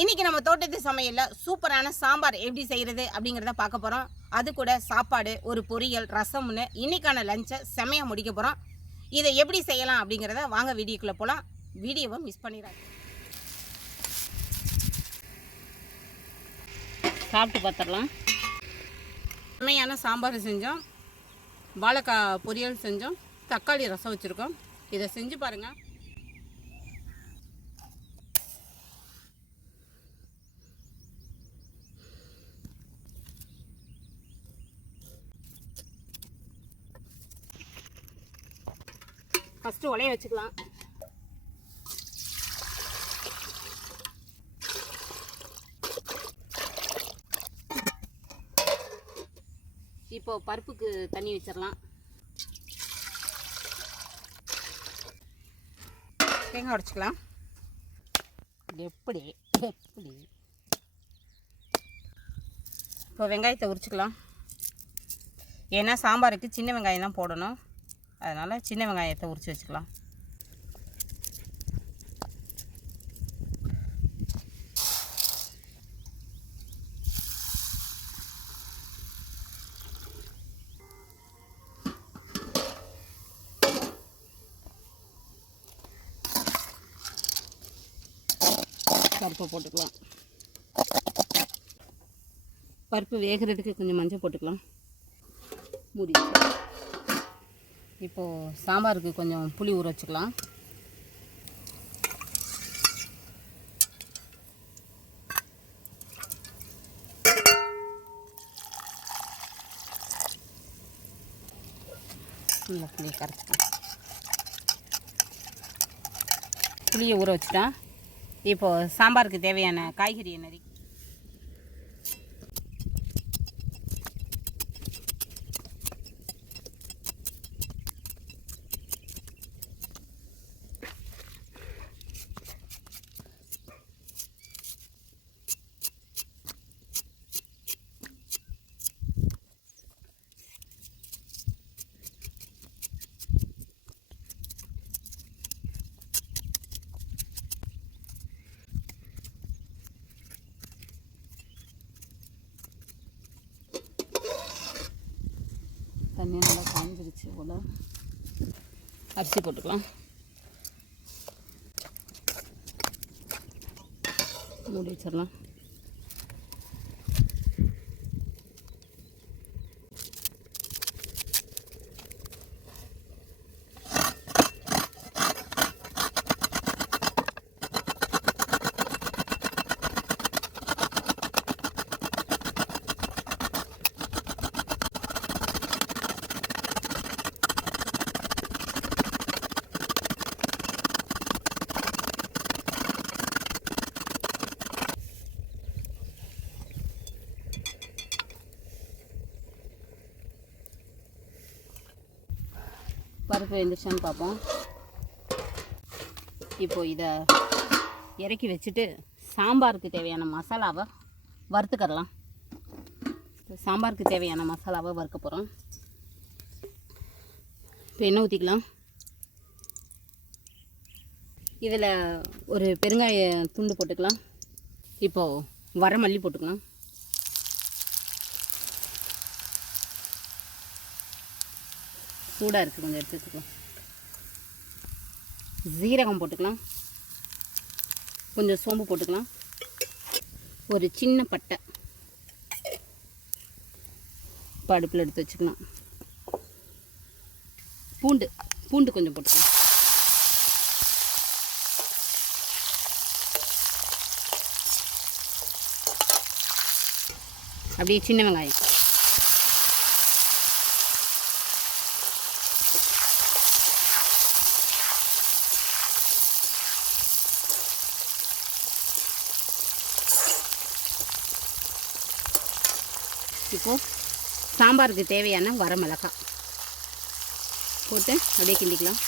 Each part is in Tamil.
இன்றைக்கி நம்ம தோட்டத்து சமையலில் சூப்பரான சாம்பார் எப்படி செய்கிறது அப்படிங்கிறத பார்க்க போகிறோம். அது கூட சாப்பாடு, ஒரு பொரியல், ரசம்னு இன்றைக்கான லஞ்சை செமையாக முடிக்க போகிறோம். இதை எப்படி செய்யலாம் அப்படிங்கிறத வாங்க வீடியோக்குள்ளே போகலாம். வீடியோவை மிஸ் பண்ணிடாது. சாப்பிட்டு பார்த்துடலாம். செமையான சாம்பார் செஞ்சோம், வாழைக்காய் பொரியல் செஞ்சோம், தக்காளி ரசம் வச்சுருக்கோம். இதை செஞ்சு பாருங்கள். ஃபஸ்ட்டு உலைய வச்சுக்கலாம். இப்போ பருப்புக்கு தண்ணி வச்சிடலாம். தேங்காய் உடைச்சிக்கலாம். எப்படி இப்போ வெங்காயத்தை உரிச்சிக்கலாம். ஏன்னா சாம்பாருக்கு சின்ன வெங்காயம் தான் போடணும், அதனால் சின்ன வெங்காயத்தை உரித்து வச்சுக்கலாம். பருப்பை போட்டுக்கலாம். பருப்பு வேகிறதுக்கு கொஞ்சம் மஞ்சள் போட்டுக்கலாம். மூடி. இப்போது சாம்பாருக்கு கொஞ்சம் புளி ஊற வச்சுக்கலாம். இந்த புளியை கரைச்சிக்கலாம். புளியை ஊற வச்சுட்டா இப்போது சாம்பாருக்கு தேவையான காய்கறியை நறுக்கி தண்ணி நல்லா காஞ்சிருச்சு போல். அரிசி போட்டுக்கலாம். மூடி வச்சிடலாம். பருப்பு வெந்துருச்சான்னு பார்ப்போம். இப்போது இதை இறக்கி வச்சுட்டு சாம்பாருக்கு தேவையான மசாலாவை வறுத்துக்கரலாம். சாம்பாருக்கு தேவையான மசாலாவை வறுக்க போகிறோம். இப்போ எண்ணெய் ஊற்றிக்கலாம். இதில் ஒரு பெருங்காய துண்டு போட்டுக்கலாம். இப்போது வரமல்லி போட்டுக்கலாம். சூடாக இருக்குது, கொஞ்சம் எடுத்து வச்சுக்கலாம். ஜீரகம் போட்டுக்கலாம். கொஞ்சம் சோம்பு போட்டுக்கலாம். ஒரு சின்ன பட்டை இப்போ அடுப்பில் எடுத்து வச்சுக்கலாம். பூண்டு கொஞ்சம் போட்டுக்கலாம். அப்படியே சின்ன வெங்காயம். இப்போது சாம்பாருக்கு தேவையான வரமிளகாய் போட்டு அப்படியே கிண்டிக்கலாம்.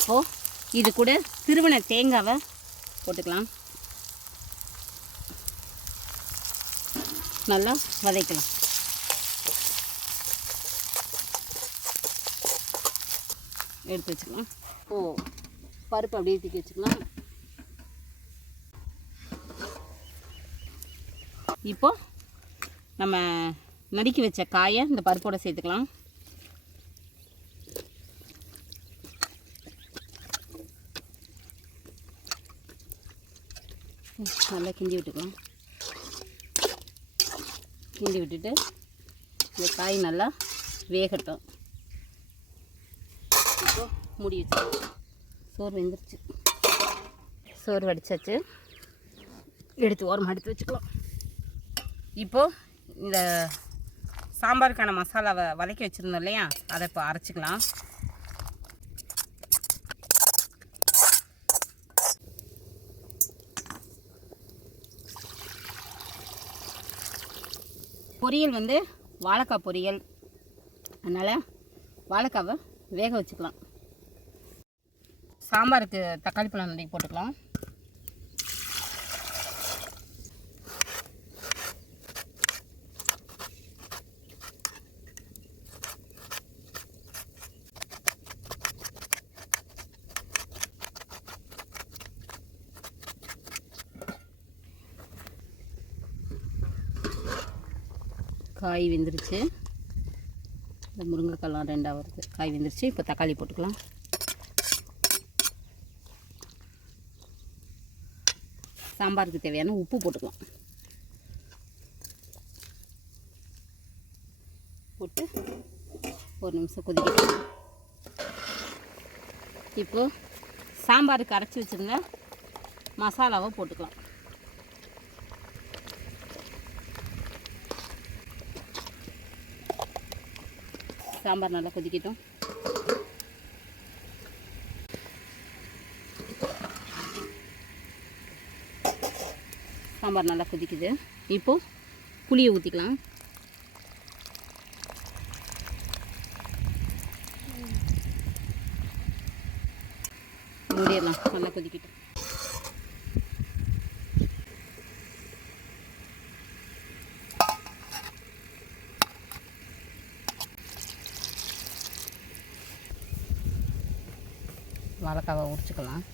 இப்போது இது கூட திருவன தேங்காவை போட்டுக்கலாம். நல்லா வதக்கலாம். எடுத்து வச்சுக்கலாம். பருப்பு அப்படியே தூக்கி வச்சுக்கலாம். இப்போ நம்ம நறுக்கி வச்ச காயை இந்த பருப்போடு சேர்த்துக்கலாம். நல்லா கிண்டி விட்டுக்கலாம். கிண்டி விட்டுட்டு இந்த காய் நல்லா வேகட்டும். இப்போ மூடி வச்சு சோறு வெந்துருச்சு. சோறு வடிச்சாச்சு, எடுத்து ஓரமாக எடுத்து வச்சுக்கலாம். இப்போது இந்த சாம்பாருக்கான மசாலாவை வதக்கி வச்சுருந்தோம் இல்லையா, அதை இப்போ அரைச்சிக்கலாம். பொரியல் வந்து வாழைக்காய் பொரியல், அதனால் வாழைக்காவை வேக வச்சுக்கலாம். சாம்பாருக்கு தக்காளி பழம் நறுக்கி போட்டுக்கலாம். காய் வெந்துருச்சு. இந்த முருங்கைக்காய்லாம் ரெண்டாக வருது. காய் வெந்துருச்சு. இப்போ தக்காளி போட்டுக்கலாம். சாம்பாருக்கு தேவையான உப்பு போட்டுக்கலாம். போட்டு ஒரு நிமிஷம் கொதிக்கலாம். இப்போது சாம்பாருக்கு அரைச்சி வச்சுருந்த மசாலாவை போட்டுக்கலாம். சாம்பார் நல்லா கொதிக்கட்டும். சாம்பார் நல்லா கொதிக்குது. இப்போது புளியை ஊற்றிக்கலாம். மூடிடலாம். நல்லா கொதிக்கட்டும். வாழைக்காவை உரிச்சுக்கலாம்.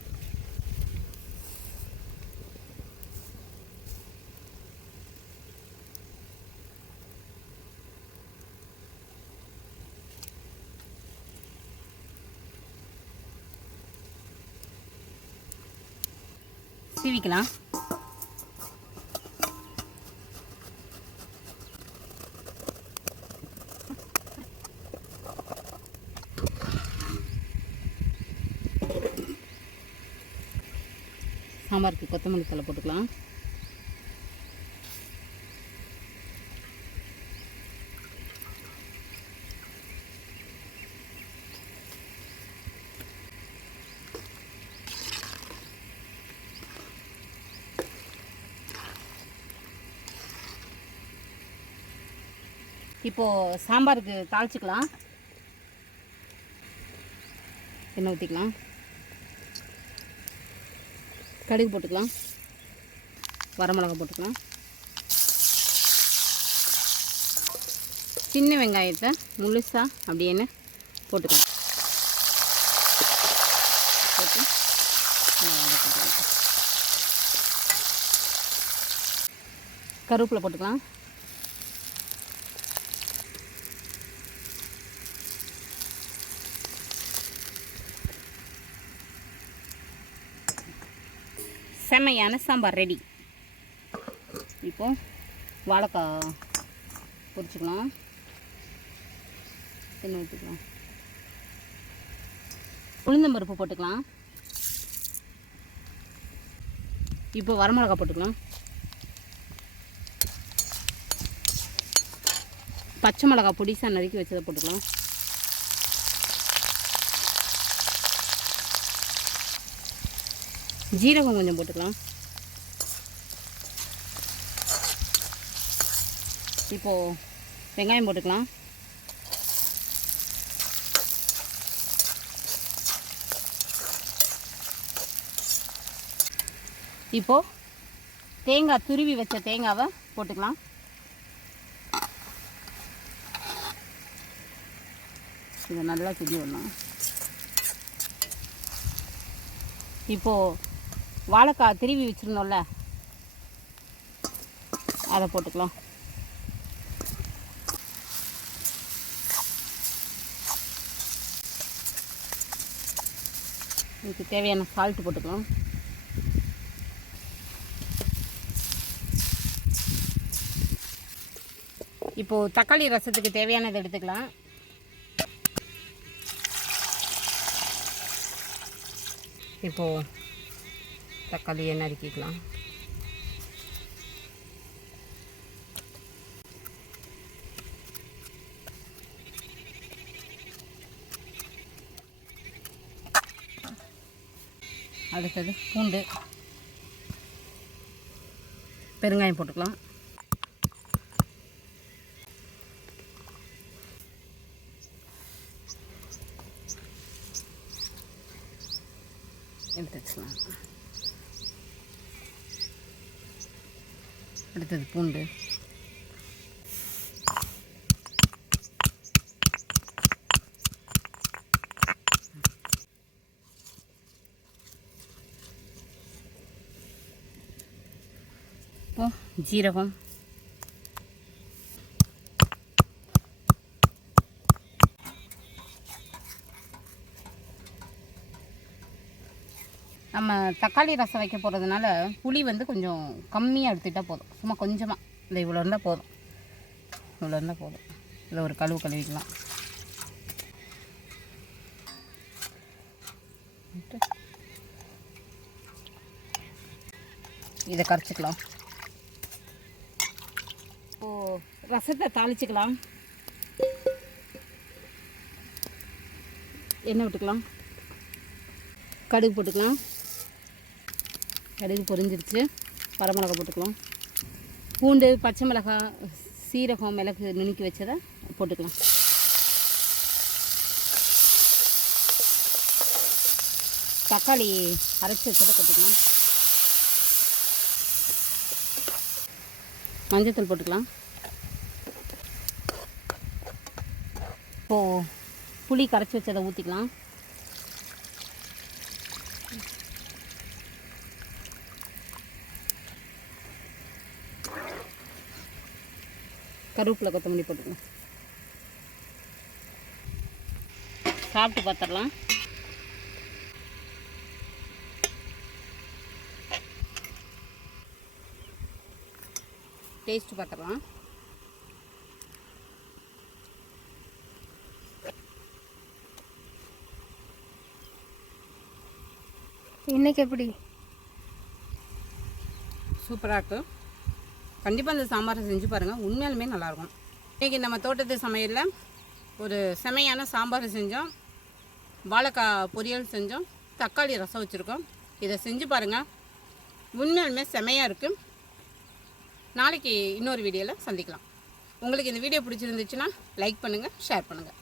சீவிக்கலாம். சாம்பாருக்கு கொத்தமல்லி தழை போட்டுக்கலாம். இப்போது சாம்பாருக்கு தாளிச்சிக்கலாம். எண்ணெய் ஊற்றிக்கலாம். கடுகு போட்டுக்கலாம். வரமிளகாய் போட்டுக்கலாம். சின்ன வெங்காயத்தை முழுசாக அப்படியே போட்டுக்கலாம். போட்டு கருவேப்பிலை போட்டுக்கலாம். செம்மையான சாம்பார் ரெடி. இப்போது வாழைக்காய் பொரிச்சுக்கலாம். எண்ணெய் ஊற்றிக்கலாம். உளுந்தம்பருப்பு போட்டுக்கலாம். இப்போ வரமிளகாய் போட்டுக்கலாம். பச்சை மிளகாய் பொடிசாக நறுக்கி வச்சதை போட்டுக்கலாம். ஜீரகம் கொஞ்சம் போட்டுக்கலாம். இப்போது வெங்காயம் போட்டுக்கலாம். இப்போது தேங்காய் துருவி வச்ச தேங்காவை போட்டுக்கலாம். இதை நல்லா கிண்டி விடலாம். இப்போது வாழைக்காய் திருவி வச்சுருந்தோம்ல, அதை போட்டுக்கலாம். இதுக்கு தேவையான சால்ட்டு போட்டுக்கலாம். இப்போது தக்காளி ரசத்துக்கு தேவையானது எடுத்துக்கலாம். இப்போது தக்காளியை நறுக்கிக்கலாம். அடுத்தது பூண்டு, பெருங்காயம் போட்டுக்கலாம். எடுத்து வச்சுக்கலாம். அடுத்தது பூண்டு, ஜீரகம், நம்ம தக்காளி ரசம் வைக்க போகிறதுனால புளி வந்து கொஞ்சம் கம்மியாக எடுத்துக்கிட்டால் போதும். சும்மா கொஞ்சமாக, இந்த இவ்வளோ இருந்தால் போதும். இவ்வளோ இருந்தால் போதும். இதில் ஒரு கழுவிக்கலாம். இதை கரைச்சிக்கலாம். இப்போது ரசத்தை தாளிச்சிக்கலாம். எண்ணெய் விட்டுக்கலாம். கடுகு போட்டுக்கலாம். கடுகு பொரிஞ்சிருச்சு. வரமிளகாய் போட்டுக்கலாம். பூண்டு, பச்சை மிளகாய், சீரகம், மிளகு நுணுக்கி வச்சதை போட்டுக்கலாம். தக்காளி அரைச்சி வச்சதை போட்டுக்கலாம். மஞ்சத்தூள் போட்டுக்கலாம். இப்போது புளி கரைச்சி வச்சதை ஊற்றிக்கலாம். கருவேப்பிலை, கொத்தமல்லி போட்டுக்கலாம். சாப்பிட்டு பார்த்துடலாம். டேஸ்ட்டு பார்த்துடலாம். இன்னைக்கு எப்படி? சூப்பராக இருக்குது. கண்டிப்பாக இந்த சாம்பாரை செஞ்சு பாருங்கள், உண்மையாலுமே நல்லாயிருக்கும். இன்றைக்கி நம்ம தோட்டத்து சமையலில் ஒரு செமையான சாம்பார் செஞ்சோம், வாழைக்காய் பொரியல் செஞ்சோம், தக்காளி ரசம் வச்சுருக்கோம். இதை செஞ்சு பாருங்கள், உண்மையாலுமே செமையாக இருக்குது. நாளைக்கு இன்னொரு வீடியோவில் சந்திக்கலாம். உங்களுக்கு இந்த வீடியோ பிடிச்சிருந்துச்சுன்னா லைக் பண்ணுங்கள், ஷேர் பண்ணுங்கள்.